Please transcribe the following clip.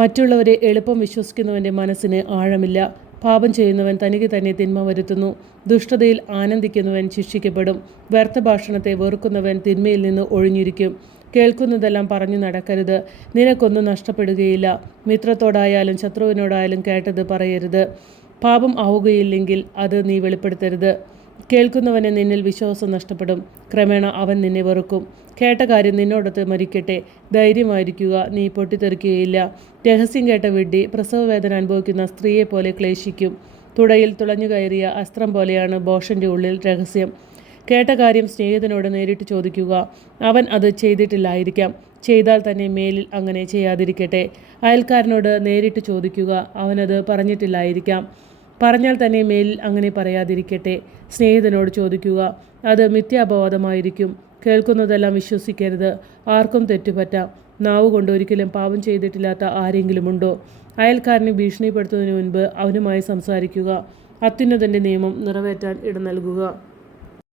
മറ്റുള്ളവരെ എളുപ്പം വിശ്വസിക്കുന്നവൻ്റെ മനസ്സിന് ആഴമില്ല. പാപം ചെയ്യുന്നവൻ തനിക്ക് തന്നെ തിന്മ വരുത്തുന്നു. ദുഷ്ടതയിൽ ആനന്ദിക്കുന്നവൻ ശിക്ഷിക്കപ്പെടും. വ്യർത്ഥ ഭാഷണത്തെ വെറുക്കുന്നവൻ തിന്മയിൽ നിന്ന് ഒഴിഞ്ഞിരിക്കും. കേൾക്കുന്നതെല്ലാം പറഞ്ഞു നടക്കരുത്. നിനക്കൊന്നും നഷ്ടപ്പെടുകയില്ല. മിത്രത്തോടായാലും ശത്രുവിനോടായാലും കേട്ടത് പറയരുത്. പാപം ആവുകയില്ലെങ്കിൽ അത് നീ വെളിപ്പെടുത്തരുത്. കേൾക്കുന്നവന് നിന്നിൽ വിശ്വാസം നഷ്ടപ്പെടും. ക്രമേണ അവൻ നിന്നെ വെറുക്കും. കേട്ട കാര്യം നിന്നോടൊത്ത് മരിക്കട്ടെ. ധൈര്യമായിരിക്കുക, നീ പൊട്ടിത്തെറിക്കുകയില്ല. രഹസ്യം കേട്ട വിഡ്ഢി പ്രസവവേദന അനുഭവിക്കുന്ന സ്ത്രീയെപ്പോലെ ക്ലേശിക്കും. തുടയിൽ തുളഞ്ഞു കയറിയ അസ്ത്രം പോലെയാണ് ഭോഷൻ്റെ ഉള്ളിൽ രഹസ്യം. കേട്ട കാര്യം സ്നേഹിതനോട് നേരിട്ട് ചോദിക്കുക. അവൻ അത് ചെയ്തിട്ടില്ലായിരിക്കാം. ചെയ്താൽ തന്നെ മേലിൽ അങ്ങനെ ചെയ്യാതിരിക്കട്ടെ. അയൽക്കാരനോട് നേരിട്ട് ചോദിക്കുക. അവനത് പറഞ്ഞിട്ടില്ലായിരിക്കാം. പറഞ്ഞാൽ തന്നെ മേലിൽ അങ്ങനെ പറയാതിരിക്കട്ടെ. സ്നേഹിതനോട് ചോദിക്കുക. അത് മിഥ്യാപവാദമായിരിക്കും. കേൾക്കുന്നതെല്ലാം വിശ്വസിക്കരുത്. ആർക്കും തെറ്റുപറ്റാം. നാവ് കൊണ്ട് ഒരിക്കലും പാപം ചെയ്തിട്ടില്ലാത്ത ആരെങ്കിലുമുണ്ടോ? അയൽക്കാരനെ ഭീഷണിപ്പെടുത്തുന്നതിന് മുൻപ് അവനുമായി സംസാരിക്കുക. അത്യുന്നതൻ്റെ നിയമം നിറവേറ്റാൻ ഇട നൽകുക.